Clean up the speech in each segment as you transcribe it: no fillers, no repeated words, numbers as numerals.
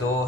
2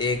1